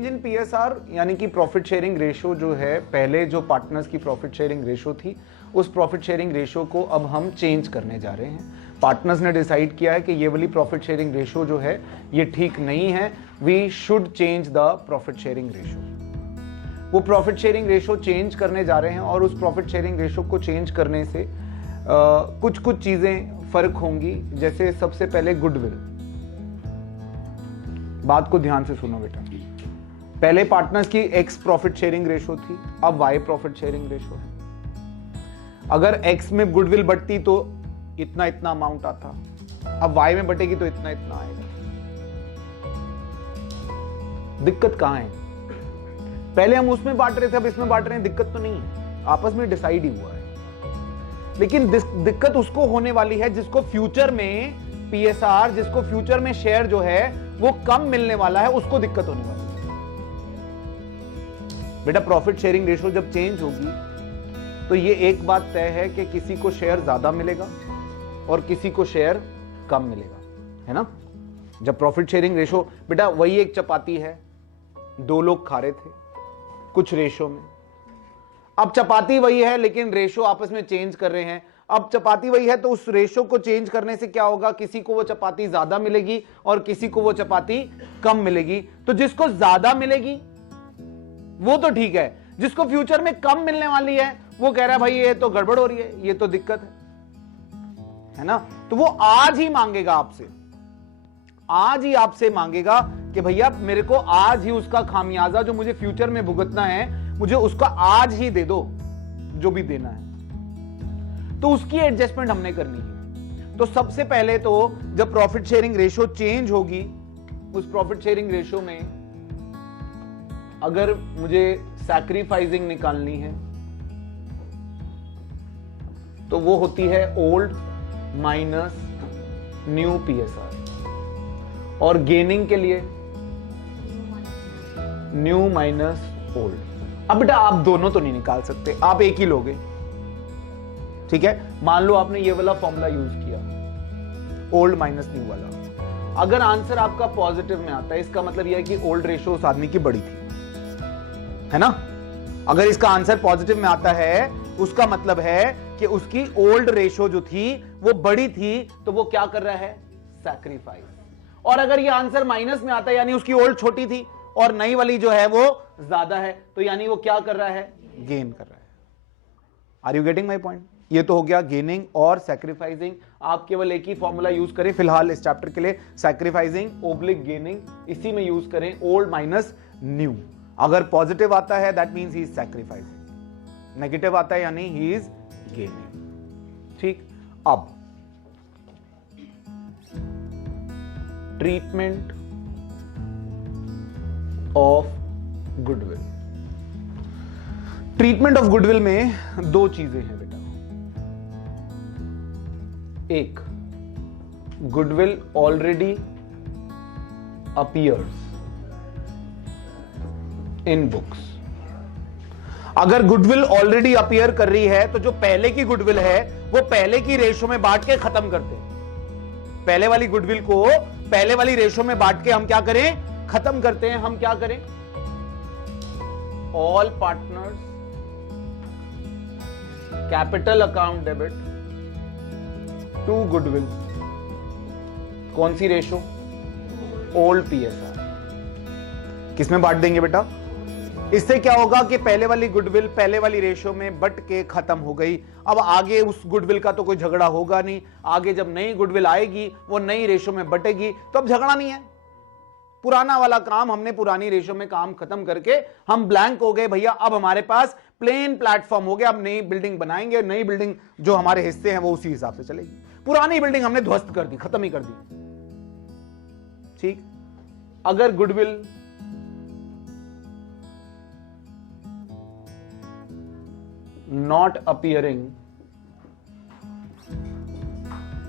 Change in PSR यानी कि profit sharing ratio जो है, पहले जो पार्टनर्स की प्रॉफिट शेयरिंग रेशो थी उस प्रॉफिट शेयरिंग रेशो को अब हम चेंज करने जा रहे हैं। पार्टनर्स ने डिसाइड किया है कि ये वाली प्रॉफिट शेयरिंग रेशो जो है ये ठीक नहीं है, we should change the profit sharing ratio. वो प्रॉफिट शेयरिंग रेशो चेंज करने जा रहे हैं और उस प्रॉफिट शेयरिंग रेशो को चेंज करने से कुछ कुछ चीजें फर्क होंगी। जैसे सबसे पहले गुडविल। बात को ध्यान से सुनो बेटा, पहले पार्टनर्स की एक्स प्रॉफिट शेयरिंग रेशो थी, अब वाई प्रॉफिट शेयरिंग रेशो है। अगर एक्स में गुडविल बढ़ती तो इतना इतना अमाउंट आता, अब वाई में बटेगी तो इतना इतना आएगा। दिक्कत कहां है? पहले हम उसमें बांट रहे थे, अब इसमें बांट रहे हैं, दिक्कत तो नहीं है, आपस में डिसाइड ही हुआ है। लेकिन दिक्कत उसको होने वाली है जिसको फ्यूचर में पीएसआर, जिसको फ्यूचर में शेयर जो है वो कम मिलने वाला है, उसको दिक्कत होने वाली है। बेटा प्रॉफिट शेयरिंग रेशो जब चेंज होगी तो ये एक बात तय है कि किसी को शेयर ज्यादा मिलेगा और किसी को शेयर कम मिलेगा, है ना। जब प्रॉफिट शेयरिंग रेशो, बेटा वही एक चपाती है, दो लोग खा रहे थे कुछ रेशो में, अब चपाती वही है लेकिन रेशो आपस में चेंज कर रहे हैं। अब चपाती वही है तो उस रेशो को चेंज करने से क्या होगा, किसी को वो चपाती ज्यादा मिलेगी और किसी को वो चपाती कम मिलेगी। तो जिसको ज्यादा मिलेगी वो तो ठीक है, जिसको फ्यूचर में कम मिलने वाली है वो कह रहा है भाई ये तो गड़बड़ हो रही है, ये तो दिक्कत है ना। तो वो आज ही मांगेगा आपसे, आज ही आपसे मांगेगा कि भैया मेरे को आज ही उसका खामियाजा जो मुझे फ्यूचर में भुगतना है मुझे उसका आज ही दे दो, जो भी देना है। तो उसकी एडजस्टमेंट हमने करनी है। तो सबसे पहले तो जब प्रॉफिट शेयरिंग रेशो चेंज होगी, उस प्रॉफिट शेयरिंग रेशो में अगर मुझे सैक्रिफाइसिंग निकालनी है तो वो होती है ओल्ड माइनस न्यू पीएसआर, और गेनिंग के लिए न्यू माइनस ओल्ड। अब बेटा आप दोनों तो नहीं निकाल सकते, आप एक ही लोगे, ठीक है। मान लो आपने ये वाला फॉर्मूला यूज किया, ओल्ड माइनस न्यू वाला। अगर आंसर आपका पॉजिटिव में आता है इसका मतलब यह है कि ओल्ड रेशो उस आदमी की बड़ी थी, है ना। अगर इसका आंसर पॉजिटिव में आता है उसका मतलब है कि उसकी ओल्ड रेशो जो थी वो बड़ी थी, तो वो क्या कर रहा है, सैक्रिफाइस। और अगर ये आंसर माइनस में आता है यानी उसकी ओल्ड छोटी थी और नई वाली जो है वो ज्यादा है, तो यानी वो क्या कर रहा है, गेन कर रहा है। Are you getting my point? ये तो हो गया गेनिंग और सैक्रिफाइसिंग। आप केवल एक ही फॉर्मूला यूज करें फिलहाल इस चैप्टर के लिए, सैक्रिफाइसिंग ओब्लिक गेनिंग, इसी में यूज करें ओल्ड माइनस न्यू। अगर पॉजिटिव आता है that means he is sacrificing, negative आता है यानी ही इज गेनिंग, ठीक। अब treatment of goodwill. Treatment of goodwill में दो चीजें हैं बेटा। एक, गुडविल ऑलरेडी अपीयर्स इन बुक्स। अगर गुडविल ऑलरेडी अपीयर कर रही है तो जो पहले की गुडविल है वो पहले की रेशो में बांट के खत्म करते हैं। पहले वाली गुडविल को पहले वाली रेशो में बांट के हम क्या करें, खत्म करते हैं। हम क्या करें, all partners capital account debit to goodwill. कौन सी रेशो, ओल्ड पीएसआर। किसमें बांट देंगे बेटा, इससे क्या होगा कि पहले वाली गुडविल पहले वाली रेशो में बट के खत्म हो गई। अब आगे उस गुडविल का तो कोई झगड़ा होगा नहीं, आगे जब नई गुडविल आएगी वो नई रेशो में बटेगी तो अब झगड़ा नहीं है। पुराना वाला काम हमने पुरानी रेशो में काम खत्म करके हम ब्लैंक हो गए भैया, अब हमारे पास प्लेन प्लेटफॉर्म हो गया। अब नई बिल्डिंग बनाएंगे, नई बिल्डिंग जो हमारे हिस्से हैं वो उसी हिसाब से चलेगी। पुरानी बिल्डिंग हमने ध्वस्त कर दी, खत्म ही कर दी, ठीक। अगर goodwill not appearing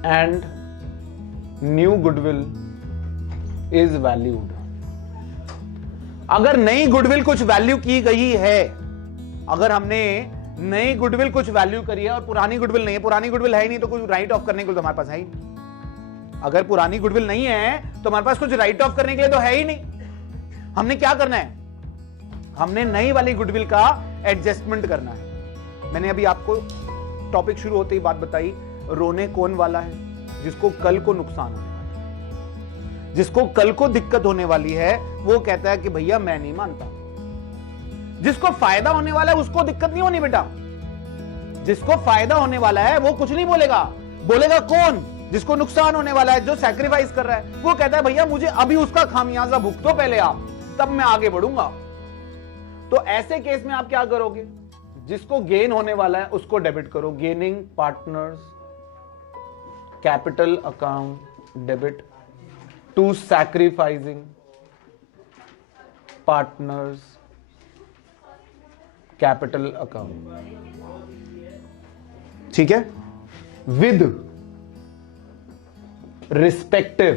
and new goodwill is valued। अगर नई गुडविल कुछ वैल्यू की गई है, अगर हमने नई गुडविल कुछ वैल्यू करी है और पुरानी गुडविल नहीं है, पुरानी गुडविल है ही नहीं तो कुछ राइट ऑफ करने के लिए तो हमारे पास है ही नहीं। अगर पुरानी गुडविल नहीं है तो हमारे पास कुछ राइट ऑफ करने के लिए तो है ही नहीं। हमने क्या करना है, हमने नई वाली गुडविल का एडजस्टमेंट करना है। मैंने अभी आपको टॉपिक शुरू होते ही बात बताई, रोने कौन वाला है? जिसको कल को नुकसान होने वाला है, जिसको कल को दिक्कत होने वाली है, वो कहता है कि भैया मैं नहीं मानता। जिसको फायदा होने वाला है उसको दिक्कत नहीं होनी बेटा। जिसको फायदा होने वाला है वो कुछ नहीं बोलेगा। बोलेगा कौन? जिसको नुकसान होने वाला है, जो सैक्रिफाइस कर रहा है, वो कहता है भैया मुझे अभी उसका खामियाजा भुगतो पहले आप, तब मैं आगे बढ़ूंगा। तो ऐसे केस में आप क्या करोगे? जिसको गेन होने वाला है उसको डेबिट करो। Gaining partners capital account debit to sacrificing partners capital account. ठीक है, with respective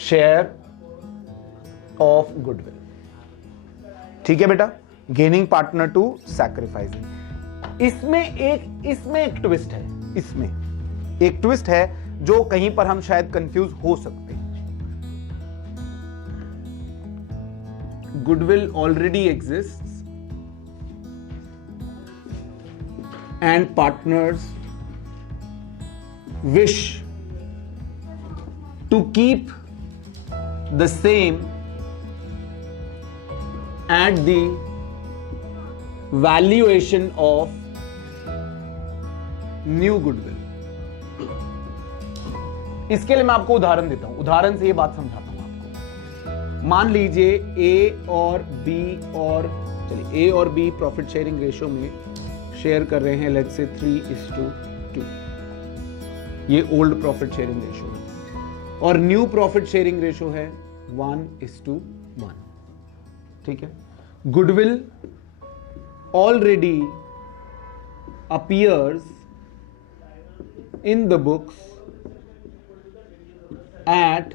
share of goodwill. ठीक है बेटा, गेनिंग पार्टनर टू सैक्रिफाइसिंग। इसमें एक ट्विस्ट है। इसमें एक ट्विस्ट है जो कहीं पर हम शायद कंफ्यूज हो सकते हैं। Goodwill already exists and partners wish to keep the same at the valuation of new goodwill। इसके लिए मैं आपको उदाहरण देता हूं, उदाहरण से ये बात समझाता हूं आपको। मान लीजिए ए और बी और चलिए ए और बी प्रॉफिट शेयरिंग रेशो में शेयर कर रहे हैं, लेट्स से 3:2। ये ओल्ड प्रॉफिट शेयरिंग रेशो है और न्यू प्रॉफिट शेयरिंग रेशो है 1:1। ठीक है, goodwill already appears in the books at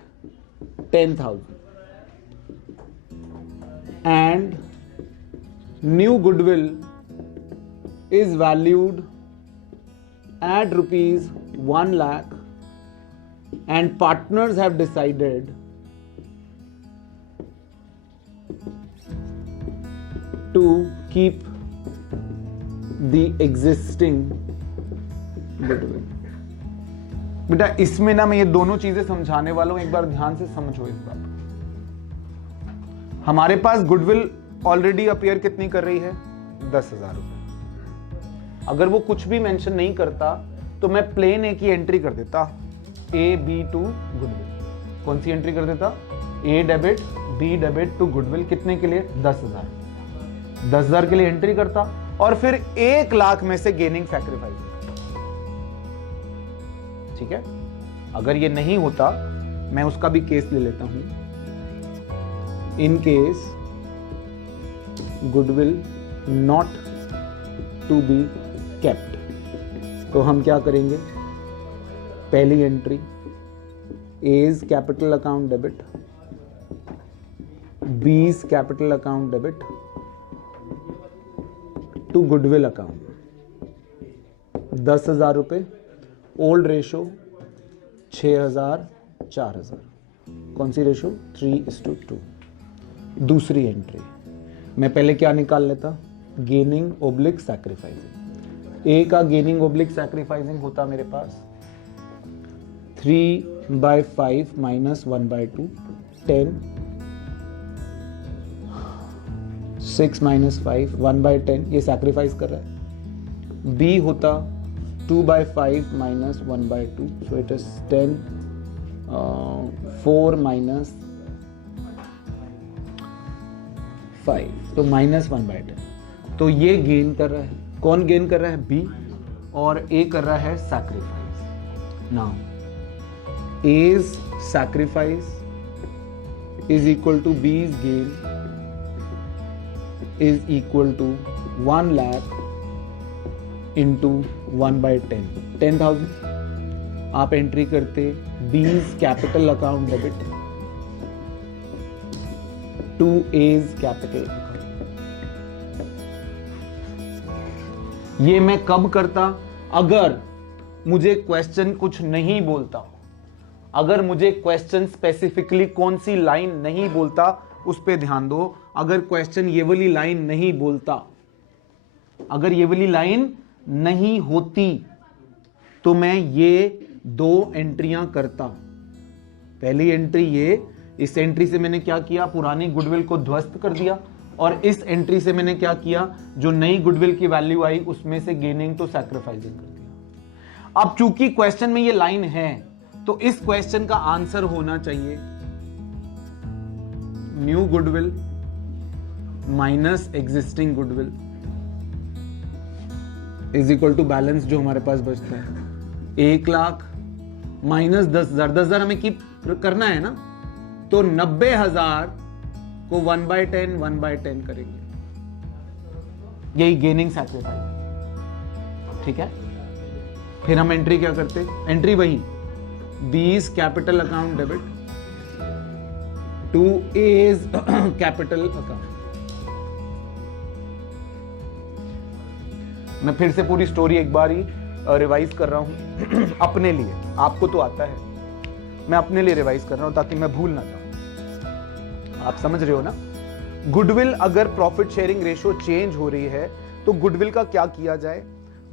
10,000 and new goodwill is valued at rupees 1 lakh and partners have decided to keep the existing goodwill। बेटा इसमें ना मैं ये दोनों चीजें समझाने वाला हूं, एक बार ध्यान से समझो इस बात। हमारे पास गुडविल ऑलरेडी अपीयर कितनी कर रही है? 10,000 रुपए। अगर वो कुछ भी मेंशन नहीं करता तो मैं प्लेन ए की एंट्री कर देता, AB टू गुडविल। कौन सी एंट्री कर देता? A debit B debit to goodwill. कितने के लिए? 10,000। 10,000 के लिए एंट्री करता और फिर 1 लाख में से गेनिंग सैक्रिफाइस। ठीक है, अगर ये नहीं होता मैं उसका भी केस ले लेता हूं। In case goodwill not to be kept, तो हम क्या करेंगे? पहली entry A's capital account debit, B's capital account debit to goodwill account. 10,000 रुपए, ओल्ड रेशो 6,000 4,000। कौन सी रेशो? 3:2। दूसरी एंट्री मैं पहले क्या निकाल लेता? Gaining oblique sacrificing. ए का गेनिंग ओब्लिक सैक्रिफाइसिंग होता मेरे पास 3/5 माइनस 1/2, 10, 6 माइनस 5, 1/10, ये सैक्रिफाइस कर रहा है। बी होता 2/5 minus 1/2, so it is 10, 4 minus 5, तो माइनस 1/10। तो ये गेन कर रहा है। कौन गेन कर रहा है? बी, और ए कर रहा है sacrifice. Now A's sacrifice is equal to B's gain is equal to 1 lakh into 1/10, 10,000। आप एंट्री करते B's capital account debit to A's capital account. ये मैं कब करता? अगर मुझे क्वेश्चन कुछ नहीं बोलता, अगर मुझे क्वेश्चन स्पेसिफिकली कौन सी लाइन नहीं बोलता, उस पे ध्यान दो। अगर क्वेश्चन ये वाली लाइन नहीं बोलता, अगर ये वाली लाइन नहीं होती तो मैं ये 2 एंट्रियां करता। पहली एंट्री ये, इस एंट्री से मैंने क्या किया, पुरानी गुडविल को ध्वस्त कर दिया, और इस एंट्री से मैंने क्या किया, जो नई गुडविल की वैल्यू आई उसमें से गेनिंग टू सैक्रिफाइसिंग कर दिया। अब चूंकि क्वेश्चन में ये लाइन है तो इस क्वेश्चन का आंसर होना चाहिए new goodwill minus existing goodwill is equal to balance जो हमारे पास बचता है 1 लाख माइनस 10,000। 10,000 हमें कीप करना है ना, तो 90,000 को 1/10 1/10 करेंगे, यही गेनिंग सैक्रिफाइस। ठीक है, फिर हम एंट्री क्या करते, एंट्री वही 20 capital account debit to A's capital account. मैं फिर से पूरी स्टोरी एक बार ही रिवाइज कर रहा हूं अपने लिए, आपको तो आता है, मैं अपने लिए रिवाइज कर रहा हूं ताकि मैं भूल ना जाऊं। आप समझ रहे हो ना, गुडविल अगर प्रॉफिट शेयरिंग रेशियो चेंज हो रही है तो गुडविल का क्या किया जाए।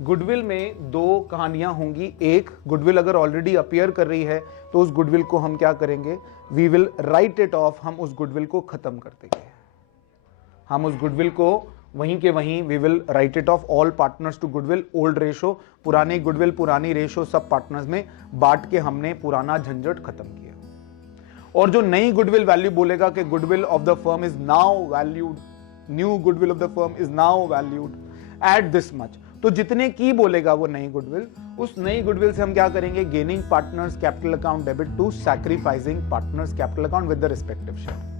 गुडविल में 2 कहानियां होंगी। एक, गुडविल अगर ऑलरेडी अपीयर कर रही है तो उस गुडविल को हम क्या करेंगे, we will write it off, हम उस गुडविल को खत्म कर देंगे। हम उस गुडविल को वहीं के वहीं we will write it off all partners to goodwill old ratio, पुरानी गुडविल पुरानी रेशो सब पार्टनर्स में बांट के हमने पुराना झंझट खत्म किया। और जो नई गुडविल वैल्यू बोलेगा कि goodwill of the firm is now valued, new goodwill of the firm is now valued at this much, तो जितने की बोलेगा वो नई गुडविल, उस नई गुडविल से हम क्या करेंगे, gaining partners capital account debit to sacrificing partners capital account with the respective share.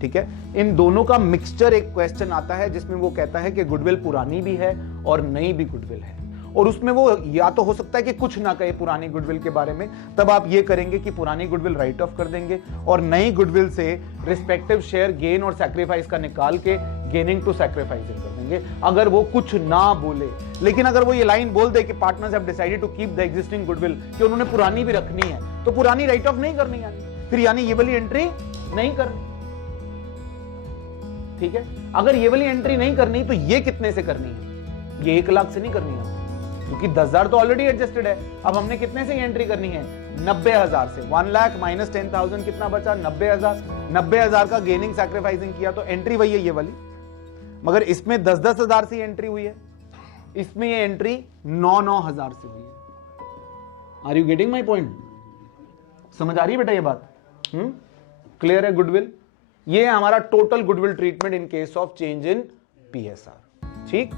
ठीक है, इन दोनों का मिक्सचर एक क्वेश्चन आता है जिसमें वो कहता है कि गुडविल पुरानी भी है और नई भी गुडविल है, और उसमें वो या तो हो सकता है कि कुछ ना कहे पुरानी गुडविल के बारे में, तब आप ये करेंगे कि पुरानी गुडविल राइट ऑफ कर देंगे और नई गुडविल से रिस्पेक्टिव शेयर गेन और सैक्रिफाइस का निकाल के गेनिंग टू सैक्रिफाइसिंग कर देंगे, अगर वो कुछ ना बोले। लेकिन अगर वो ये लाइन बोल दे कि partners have decided to keep the existing goodwill, कि उन्होंने पुरानी भी रखनी है, तो पुरानी राइट ऑफ नहीं करनी, यानी फिर यानी ये वाली एंट्री नहीं करनी। ठीक है, अगर ये वाली एंट्री नहीं करनी तो ये कितने से करनी है, ये 1 लाख से नहीं करनी है, क्योंकि 10,000 तो ऑलरेडी एडजस्टेड है। अब हमने कितने से एंट्री करनी है, 90,000 से। 1 लाख माइनस 10,000 कितना बचा, 90,000। 90,000 का गेनिंग सैक्रिफाइसिंग किया तो एंट्री वही है ये वाली, मगर इसमें 10,000 से एंट्री हुई है, इसमें ये एंट्री 9,000 से हुई है। Are you getting my point? समझ आ रही है बेटा ये बात? क्लियर है? गुडविल, ये है हमारा total goodwill treatment in case of change in PSR। ठीक।